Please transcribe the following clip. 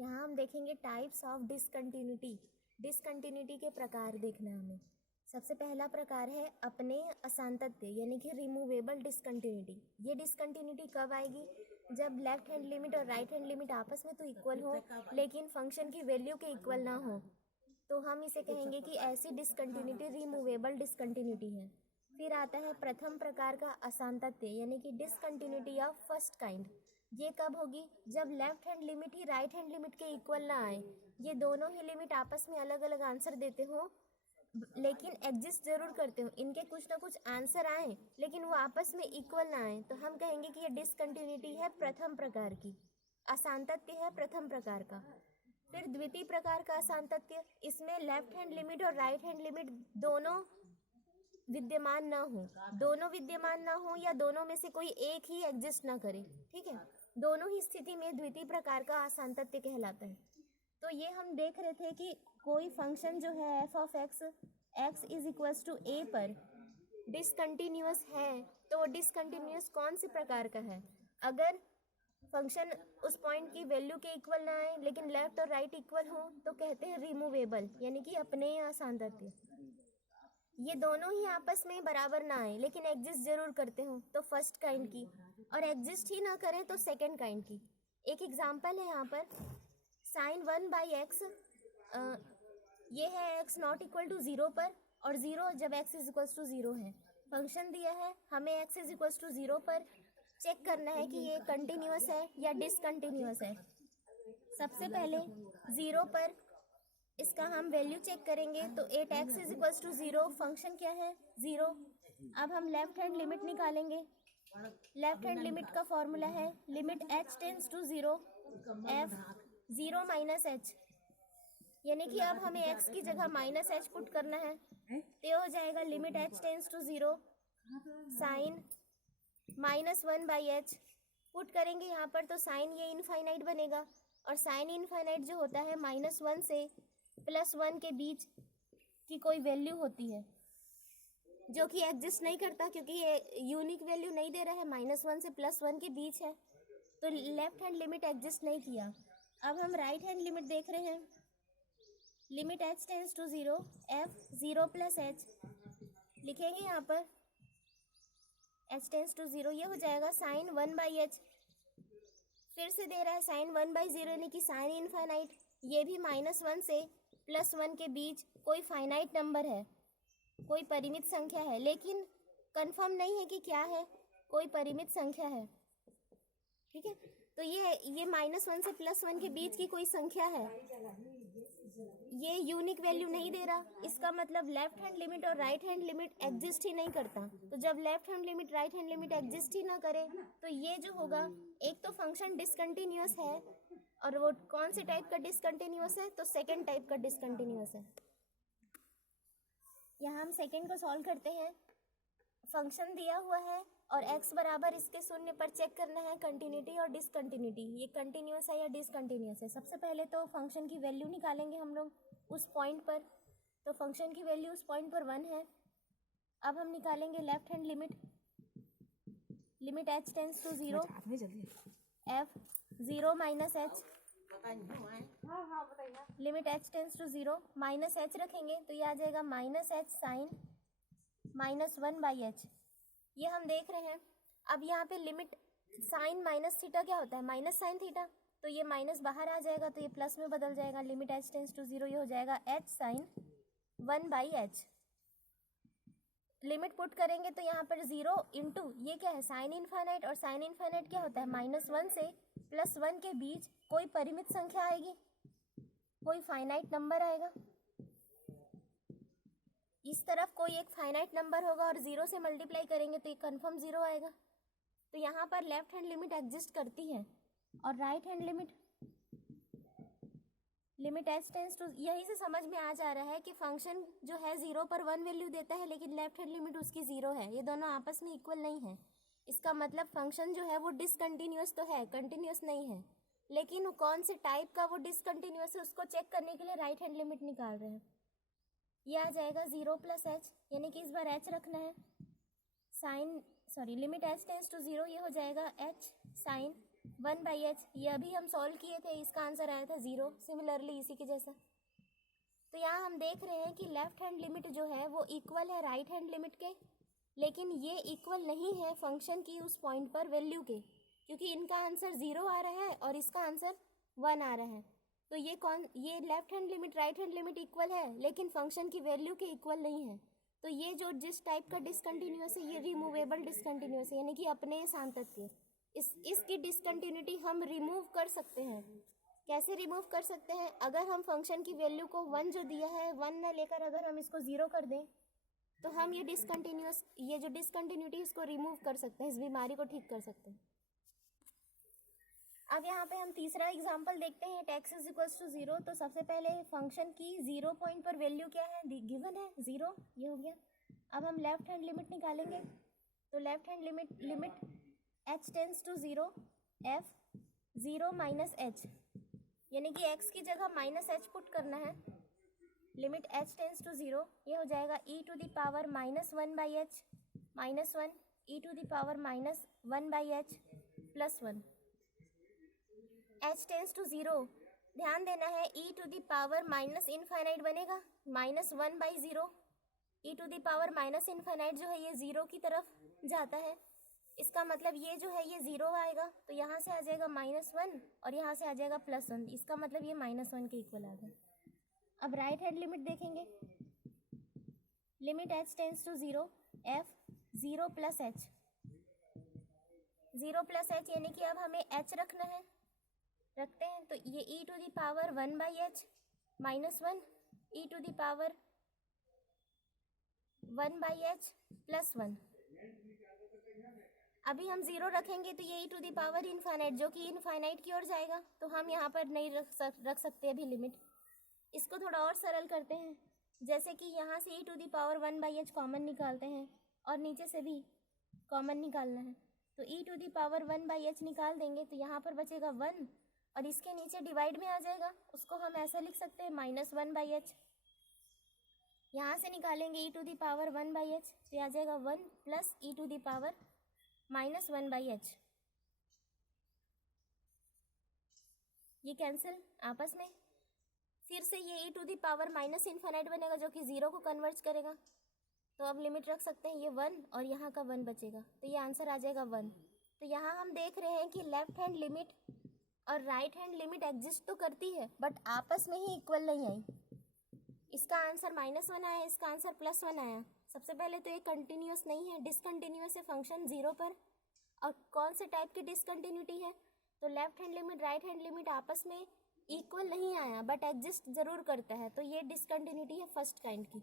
यहाँ हम देखेंगे टाइप्स ऑफ डिसकंटिन्यूटी। डिसकंटिन्यूटी के प्रकार देखना है हमें। सबसे पहला प्रकार है अपने असांतत्य यानी कि रिमूवेबल डिसकंटिन्यूटी। ये डिसकंटिन्यूटी कब आएगी? जब लेफ्ट हैंड लिमिट और राइट हैंड लिमिट आपस में तो इक्वल हो लेकिन फंक्शन की वैल्यू के इक्वल ना हो, तो हम इसे कहेंगे कि ऐसी डिसकंटिन्यूटी रिमूवेबल डिसकंटिन्यूटी है। फिर आता है प्रथम प्रकार का असांतत्य यानी कि डिसकंटिन्यूटी ऑफ फर्स्ट काइंड। ये कब होगी? जब लेफ्ट हैंड लिमिट ही राइट हैंड लिमिट के इक्वल ना आए, ये दोनों ही लिमिट आपस में अलग अलग आंसर देते हो लेकिन एग्जिस्ट जरूर करते हो, इनके कुछ ना कुछ आंसर आए लेकिन वो आपस में इक्वल ना आए, तो हम कहेंगे कि ये डिसकंटिन्यूटी है प्रथम प्रकार की, असांतत्य है प्रथम प्रकार का। फिर द्वितीय प्रकार का असांतत्य, इसमें लेफ्ट हैंड लिमिट और राइट हैंड लिमिट दोनों विद्यमान ना हो, दोनों विद्यमान ना हो या दोनों में से कोई एक ही एग्जिस्ट ना करे, ठीक है, दोनों ही स्थिति में द्वितीय प्रकार का असांतत्य कहलाता है। तो ये हम देख रहे थे कि कोई फंक्शन जो है F of X X is equals to A पर डिसकंटिन्यूअस है, तो वो डिसकंटिन्यूअस कौन से प्रकार का है? अगर फंक्शन उस पॉइंट की वैल्यू के इक्वल ना आए लेकिन लेफ्ट और राइट इक्वल हो तो कहते हैं रिमूवेबल यानी कि अपने असांतत्य। ये दोनों ही आपस में बराबर ना आए लेकिन एग्जिस्ट जरूर करते हो तो फर्स्ट काइंड की, और एग्जिस्ट ही ना करें तो सेकंड काइंड की। एक एग्जांपल है यहाँ पर साइन 1/x, ये है x नॉट इक्वल टू 0 पर और 0 जब x इज इक्वल टू 0 है। फंक्शन दिया है, हमें x इज इक्वल टू 0 पर चेक करना है कि ये कंटिन्यूअस है या डिसकंटिन्यूअस है। सबसे पहले 0 पर इसका हम वैल्यू चेक करेंगे, तो 8x is equal to 0, function क्या है 0। अब हम लेफ्ट हैंड लिमिट निकालेंगे। लेफ्ट हैंड लिमिट का फॉर्मूला है limit h tends to 0 f 0 minus h, यानी कि अब हमें x की जगह माइनस एच पुट करना है, तो हो जाएगा limit h tends to 0 sine -1/h। Put करेंगे यहाँ पर तो साइन ये इनफाइनाइट बनेगा, और साइन इनफाइनाइट जो होता है -1 से +1 के बीच की कोई वैल्यू होती है जो कि एग्जिस्ट नहीं करता क्योंकि ये यूनिक वैल्यू नहीं दे रहा है, -1 से +1 के बीच है, तो लेफ्ट हैंड लिमिट एग्जिस्ट नहीं किया। अब हम राइट हैंड लिमिट देख रहे हैं, limit h tends to 0 f 0 + h लिखेंगे यहाँ पर h टेंड्स टू 0, ये हो जाएगा साइन 1/h। फिर से दे रहा है साइन 1/0 यानी कि साइन इनफाइनाइट, ये भी -1 से +1 के बीच कोई फाइनाइट नंबर है, कोई परिमित संख्या है, लेकिन कंफर्म नहीं है कि क्या है, कोई परिमित संख्या है, ठीक है। तो ये -1 से +1 के बीच की कोई संख्या है, ये यूनिक वैल्यू नहीं दे रहा, इसका मतलब लेफ्ट हैंड लिमिट और राइट हैंड लिमिट एग्जिस्ट ही नहीं करता। तो जब left hand limit right hand limit exist ही ना करे तो ये जो होगा, एक तो फंक्शन डिसकंटिन्यूअस है, और वो कौन से टाइप का डिसकंटिन्यूअस है? तो सेकेंड टाइप का डिसकंटिन्यूअस है। यहाँ हम सेकेंड को सॉल्व करते हैं। फंक्शन दिया हुआ है और x बराबर इसके 0 पर चेक करना है कंटिन्यूटी और डिसकंटिन्यूटी, ये कंटिन्यूअस है या डिसकंटिन्यूअस है। सबसे पहले तो फंक्शन की वैल्यू निकालेंगे हम लोग उस पॉइंट पर, तो फंक्शन की वैल्यू उस पॉइंट पर 1 है। अब हम निकालेंगे left hand limit, limit h tends to 0 f 0 minus h, limit h tends to 0 minus h रखेंगे तो ये आ जाएगा -h साइन -1/h, ये हम देख रहे हैं। अब यहाँ पे लिमिट साइन माइनस थीटा क्या होता है? माइनस साइन थीटा, तो ये माइनस बाहर आ जाएगा तो ये प्लस में बदल जाएगा, लिमिट h टेंड्स टू 0, ये हो जाएगा h sign 1/h। Limit put करेंगे तो यहाँ पर 0 इंटू ये क्या है साइन इनफाइनाइट, और साइन इनफाइनाइट क्या होता है? -1 से +1 के बीच कोई परिमित संख्या आएगी, कोई फाइनाइट नंबर आएगा, इस तरफ कोई एक फाइनाइट नंबर होगा और 0 से मल्टीप्लाई करेंगे तो ये कन्फर्म 0 आएगा। तो यहाँ पर लेफ्ट हैंड लिमिट एग्जिस्ट करती है, और right hand limit h tends to, यही से समझ में आ जा रहा है कि फंक्शन जो है 0 पर 1 वैल्यू देता है लेकिन लेफ्ट हैंड लिमिट उसकी 0 है, ये दोनों आपस में इक्वल नहीं है। इसका मतलब फंक्शन जो है वो डिसकंटिन्यूअस तो है, कंटिन्यूअस नहीं है, लेकिन कौन से टाइप का वो डिसकंटिन्यूअस है उसको चेक करने के लिए राइट हैंड लिमिट निकाल रहे हैं। ये आ जाएगा 0 + h, यानी कि इस बार h रखना है, लिमिट h टेंड्स टू 0, ये हो जाएगा h साइन 1/h, ये अभी हम सॉल्व किए थे, इसका आंसर आया था 0। सिमिलरली इसी के जैसा। तो यहाँ हम देख रहे हैं कि लेफ्ट हैंड लिमिट जो है वो इक्वल है राइट हैंड लिमिट के, लेकिन ये इक्वल नहीं है फंक्शन की उस पॉइंट पर वैल्यू के, क्योंकि इनका आंसर 0 आ रहा है और इसका आंसर 1 आ रहा है। तो ये left hand limit right hand limit equal है, लेकिन फंक्शन की वैल्यू के इक्वल नहीं है। तो ये जो जिस टाइप का डिसकंटिन्यूअस है, ये रिमूवेबल डिसकंटिन्यूअस है, यानी कि अपने सातत्य। इसकी डिसकंटिन्यूटी हम रिमूव कर सकते हैं। कैसे रिमूव कर सकते हैं? अगर हम फंक्शन की वैल्यू को 1 जो दिया है 1 न लेकर अगर हम इसको 0 कर दें, तो हम ये जो डिसकंटिन्यूटी इसको रिमूव कर सकते हैं, इस बीमारी को ठीक कर सकते हैं। अब यहाँ पे हम तीसरा एग्जांपल देखते हैं, x इज इक्वल्स टू 0। तो सबसे पहले फंक्शन की 0 पॉइंट पर वैल्यू क्या है, गिवन है 0, ये हो गया। अब हम लेफ्ट हैंड लिमिट निकालेंगे। तो left hand limit h tends to 0 f 0 minus h, यानी कि x की जगह माइनस h पुट करना है। लिमिट h टेंस टू 0, ये हो जाएगा e to the power -1/h -1 e to the power -1/h +1। h tends to 0, ध्यान देना है, e to the power minus infinite बनेगा, -1/0। e to the power minus infinite जो है ये 0 की तरफ जाता है, इसका मतलब ये जो है ये 0 आएगा। तो यहाँ से आ जाएगा -1 और यहाँ से आ जाएगा +1, इसका मतलब ये -1 के इक्वल आ गया। अब राइट हैंड लिमिट देखेंगे। Limit h tends to 0 f 0 + h 0 + h, यानी कि अब हमें h रखना है, रखते हैं। तो ये e to the power 1/h -1 e to the power 1/h +1। अभी हम 0 रखेंगे तो ये e to the power infinite, जो कि इनफाइनाइट की ओर जाएगा, तो हम यहाँ पर नहीं रख सकते अभी लिमिट। इसको थोड़ा और सरल करते हैं, जैसे कि यहाँ से e to the power 1/h common निकालते हैं और नीचे से भी कॉमन निकालना है। तो e to the power 1/h निकाल देंगे तो यहाँ पर बचेगा 1 और इसके नीचे डिवाइड में आ जाएगा, उसको हम ऐसा लिख सकते हैं -1/h। यहाँ से निकालेंगे e to the power 1/h तो आ जाएगा 1 + e to the power -1/h। ये कैंसिल आपस में, फिर से ये e to the power minus infinite बनेगा जो कि 0 को कन्वर्ट करेगा। तो अब लिमिट रख सकते हैं, ये 1 और यहाँ का 1 बचेगा, तो ये आंसर आ जाएगा 1। तो यहाँ हम देख रहे हैं कि लेफ्ट हैंड लिमिट और राइट हैंड लिमिट एग्जिस्ट तो करती है, बट आपस में ही इक्वल नहीं आई। इसका आंसर -1 आया, इसका आंसर +1 आया। सबसे पहले तो ये कंटिन्यूस नहीं है, डिसकंटिन्यूस है फंक्शन 0 पर। और कौन से टाइप की डिसकंटिन्यूटी है? तो left hand limit right hand limit आपस में इक्वल नहीं आया, बट एग्जिस्ट जरूर करता है, तो ये डिसकंटिन्यूटी है फर्स्ट काइंड की।